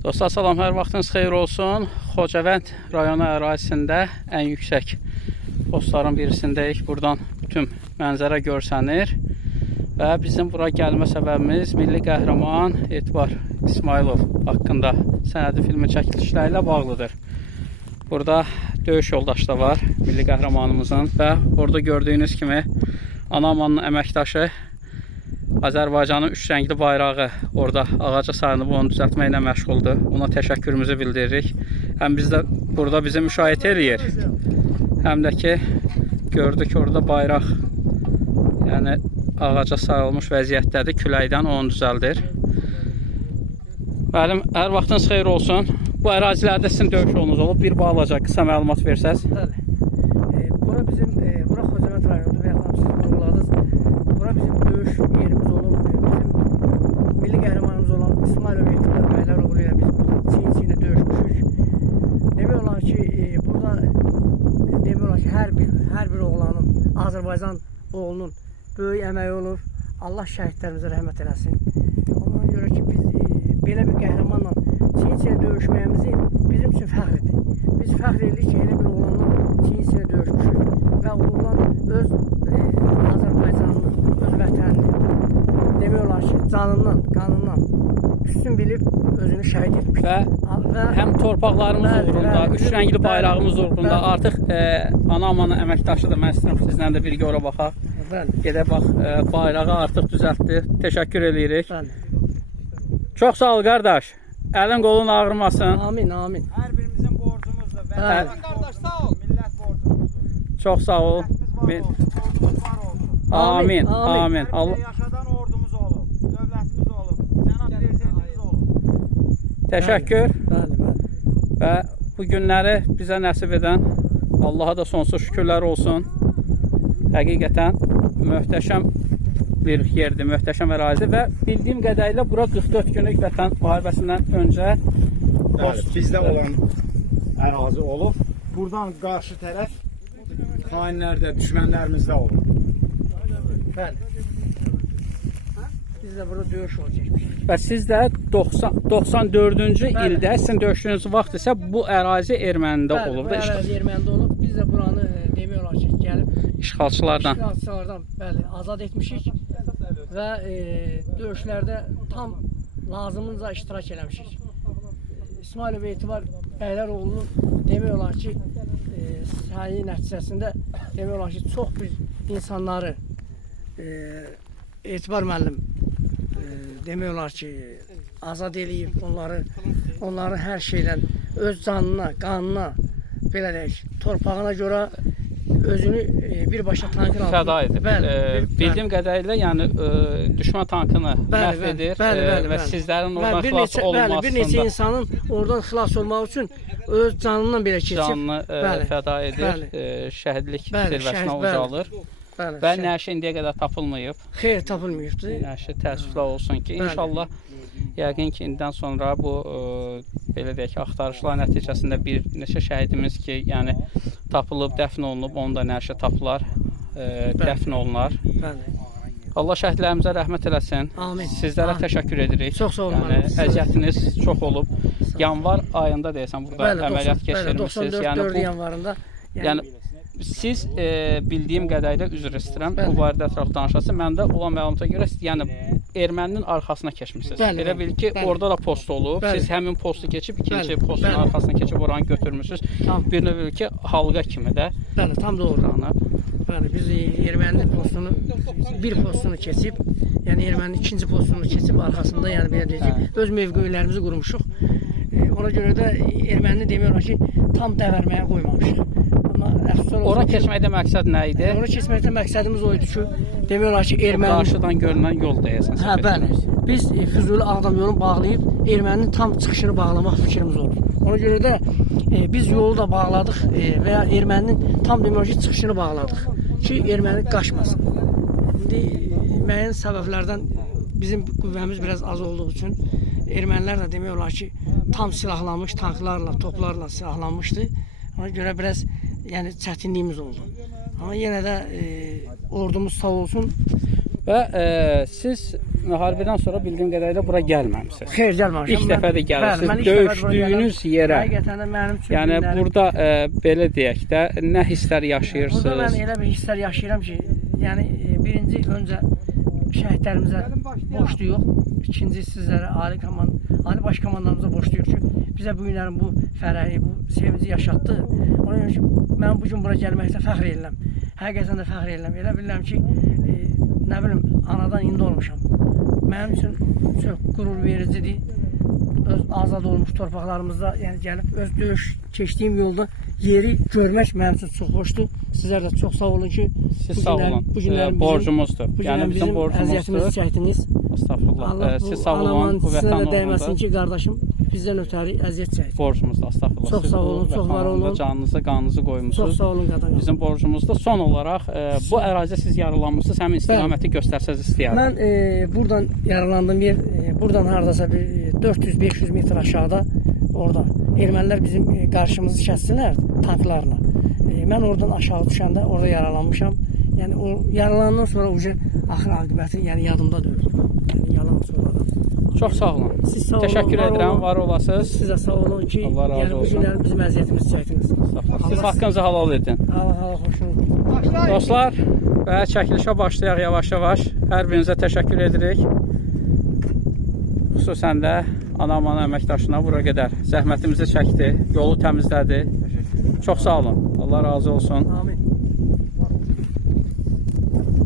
Dostlar salam, hər vaxtınız xeyir olsun. Xocavənd rayonu ərazisində ən yüksək postların birisindəyik. Buradan bütün mənzərə görsənir. Və bizim bura gəlmə səbəbimiz milli qəhrəman Etibar İsmailov haqqında sənədi filmi çəkilişləri ilə bağlıdır. Burada döyüş yoldaşı da var milli qəhrəmanımızın və orada gördüyünüz kimi Anamanın əməkdaşı Azərbaycanın üç rəngli bayrağı orada ağaca sarınıb onu düzəltməklə məşğuldur. Ona təşəkkürümüzü bildiririk. Həm biz də burada bizi müşahidə eləyir. Həm də ki gördük orada bayraq yəni ağaca sarılmış vəziyyətdədir. Küləkdən onu düzəldir. Müəllim, hər vaxtınız xeyir olsun. Bu ərazilərdə sizin döyüş yolunuz olub. Bir balaca qısa məlumat versəz. Bəli. Bura bizim bura Xocavənd rayonunda və siz vurguladınız. Bura bizim döyüş yerimiz olub. Bizim milli qəhrəmanımız olan İsmailov Etibar Bəyləroğlu ilə biz çiyin-çiyinə döyüşmüşük. Demək olar ki, burada demək olar ki, hər bir oğlanın, Azərbaycan oğlunun böyük əməyi olur. Allah şəhidlərimizə rəhmət eləsin. Ona görə ki, biz belə bir qəhrəmanla çiyin-çiyinə döyüşməyimizi bizim üçün fəxridir. Biz fəxr edirik ki, elə bir oğlanla çiyin-çiyinə döyüşmüşük və oğlan öz Azərbaycanını, öz vətənini demək olar ki, canından, qanından üstün bilib özünü şəhid etmiş. Və həm torpaqlarımız uğrunda, üç rəngli bayrağımız uğrunda artıq Anamanın əməkdaşıdır. Mən istəyirəm sizlə də birgə ora baxaq. Gedək bax, bayrağı artıq düzəltdi. Təşəkkür edirik. Çox sağ ol qardaş. Əlin qolun ağrımasın. Amin, amin. Hər birimizin borcumuzdur. Vətən qardaş sağ ol. Millət borcumuzdur. Çox sağ ol. Ordumuz var olsun. Amin, amin. Allah yaşadan ordumuz olub. Dövlətimiz olub. Cənab prezidentimiz olub. Təşəkkür. Bəli. Və bu günləri bizə nəsib edən Allaha da sonsuz şükürlər olsun. Həqiqətən möhtəşəm bir yerdir, möhtəşəm ərazidir və bildiyim qədərilə bura 44 günlük Vətən müharibəsindən öncə bizdə olan ərazi olub. Buradan qarşı tərəf xainlərdə, düşmənlərimizdə olub. Bəli. Biz də burada döyüş yolu çəkmişik. və siz də 94-cü ildə sizin döyüşdüyünüz vaxt isə bu ərazi ermənində olub da, bu ərazi ermənində olub. Biz də buranı demək olar ki, gəlib işğalçılardan bəli, azad etmişik və döyüşlərdə tam lazımınca iştirak eləmişik. İsmailov Etibar Bəyləroğlu'nun demək olar ki, səyi nəticəsində demək olar ki, çox bir insanları Etibar müəllim demək olar ki, azad eləyib onları hər şeydən öz canına, qanına, belə deyək, torpağına görə özünü birbaşa tankın altında fəda edib. Bildiyim qədərilə, yəni düşmən tankını məhv edir və sizlərin oradan xilas olunmasında bir neçə insanın oradan xilas olmaq üçün öz canından belə keçib canını fəda edir, şəhidlik zirvəsinə ucalır. Və nəşi indiyə qədər tapılmayıb. Xeyr, tapılmayıbdır. Nəşi təəssüflər olsun ki, inşallah yəqin ki, indidən sonra bu belə deyək, axtarışlar nəticəsində bir neçə şəhidimiz ki, yəni tapılıb, dəfn olunub, onu da nəşi tapılar, dəfn olunar. Allah şəhidlərimizə rəhmət eləsin. Amin. Sizlərə təşəkkür edirik. Çox sağ olun. Yəni, əziyyətiniz çox olub. Yanvar ayında deyəsən, burada əməliyyat keçirmişsiniz. 94 yanvarında. Yəni, siz bildiyim qədərilə üzr istəyirəm, bu barədə ətraflı danışasın. Məndə olan məlumata görə, yəni erməninin arxasına keçmişsiniz. Elə bil ki, orada da post olub. Siz həmin postu keçib, ikinci postun arxasına keçib oranı götürmüşsünüz. Bir növ ki, halqa kimi də. Bəli, tam doğru. Bəli, biz erməninin postunu, bir postunu keçib, yəni erməninin ikinci postunu keçib, arxasında, yəni belə deyəcək, öz mövqelərimizi qurmuşuq. Ona görə də ermənini demək olar ki, tam dəvərməyə qoymamışıq. Ora keçməkdə məqsəd nə idi? Ora keçməkdə məqsədimiz o idi ki, demək olar ki, erməni qarşıdan görünən yol deyəsən. Hə, bəli. Biz Füzuli Ağdam yolunu bağlayıb erməninin tam çıxışını bağlamaq fikrimiz oldu. Ona görə də biz yolu da bağladıq və ya erməninin tam demək olar ki, çıxışını bağladıq ki, erməni qaçmasın. İndi müəyyən səbəblərdən bizim qüvvəmiz biraz az olduğu üçün ermənilər də demək olar ki, tam silahlanmış, tanklarla, toplarla silahlanmışdı. Ona görə biraz yəni çətinliyimiz oldu. Amma yenə də ordumuz sağ olsun. Və siz müharibədən sonra bildiyim qədərilə bura gəlməmisiniz. Xeyr, gəlməmişəm. İlk dəfə də Bəli, gəlirsiniz. mən ilk dəfə bura Döyüşdüyünüz gəlirəm. yerə. Həqiqətən də mənim üçün Yəni günlərim- burada belə deyək də, nə hisslər Burada mən yaşayırsınız? elə bir hisslər yaşayıram ki, yəni birinci öncə şəhidlərimizə borcluyuq. İkinci sizlərə ali baş komandanımıza borcluyuq ki, bizə bu günlərin bu fərəhi, bu sevinci yaşatdı. Ona görə ki, mən bu gün bura gəlməkdə fəxr edirəm. Həqiqətən də fəxr edirəm. Elə bilirəm ki, nə bilim, anadan indi olmuşam. Mənim üçün çox qürur vericidir. Öz azad olmuş torpaqlarımızda, yəni gəlib öz döyüş keçdiyim yolda yeri görmək mənim üçün çox xoşdur. Sizlər də çox sağ olun ki, Siz sağ olun. bu günlərin Borcumuzdur. bu Yəni günlərin bizim əziyyətimizi borcumuzdur. çəkdiniz. Estağfurullah. Allah Siz bu sağ olun, bu anamın vətən sizə dəyməsin uğrunda. ki, qardaşım bizdən ötəri əziyyət çəkdi. Borcumuzdur, estağfurullah. Çox Siz sağ bu olun, çox vətən var uğrunda olun. Canınızı, qanınızı Çox qoymusunuz. sağ olun qadın. Bizim borcumuzdur. Son olaraq bu ərazidə siz yaralanmısınız, həmin istiqaməti göstərsəz istəyərdim. Mən buradan yaralandım yer, buradan hardasa bir 400-500 metr aşağıda orada. Ermənilər bizim qarşımızı kəssinlər tanklarla. Mən oradan aşağı düşəndə orada yaralanmışam. Yəni o yaralanandan sonra uca axır aqibəti yəni yadımda deyil. Yəni yalan sonradan. Çox sağ olun. Siz sağ olun. Təşəkkür var edirəm, olun. var olasınız. Siz də sağ olun ki, Allah razı yəni bu olsun. günlər bizim əziyyətimizi çəkdiniz. Siz haqqınızı halal edin. Allah xoşunuz. Dostlar, və çəkilişə başlayaq yavaş-yavaş. Hər birinizə təşəkkür edirik. Xüsusən də ana əməkdaşına bura qədər zəhmətimizi çəkdi, yolu təmizlədi. Çox sağ olun. Allah razı olsun. Amin.